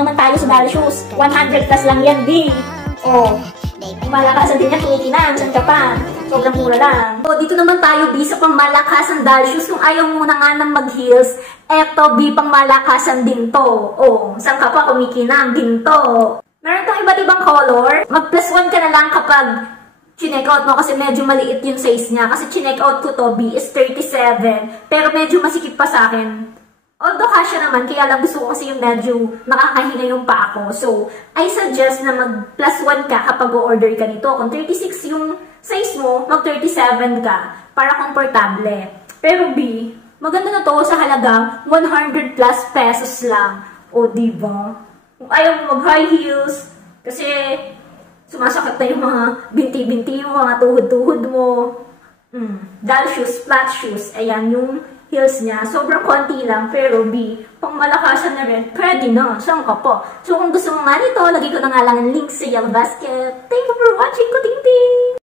naman tayo sa Dal Shoes. 100 plus lang yan, B. Oh. Malakasan din yan, tumitinang. Saan ka pa? Sobrang mura lang. So, dito naman tayo, B, sa pangmalakasan Dal Shoes. Kung ayaw mo na nga ng mag-heels, eto, B, pangmalakasan din to. Oh, saan ka pa? Kumikinang din to. Meron tong iba't ibang color. Mag+1 ka na lang kapag chineck out mo kasi medyo maliit yung size niya. Kasi chineck out ko to, B, is 37. Pero medyo masikip pa sa akin. Although kasya naman, kaya lang gusto ko kasi yung medyo nakakahinga yung pa ako. So, I suggest na mag+1 ka kapag o-order ka nito. Kung 36 yung size mo, mag-37 ka para komportable. Pero B, maganda na to sa halagang 100 plus pesos lang. O, diba? Kung ayaw mo mag-high heels, kasi sumasakit na yung mga binti-binti mo, mga tuhod-tuhod mo. Dal shoes, flat shoes, ayan yung heels niya. Sobrang konti lang, pero B, pang malakasan na rin, pwede na. Saan ka pa? So, kung gusto mo nga nito, lagay ko na nga lang ang link sa Yellow Basket. Thank you for watching ko, ting ting!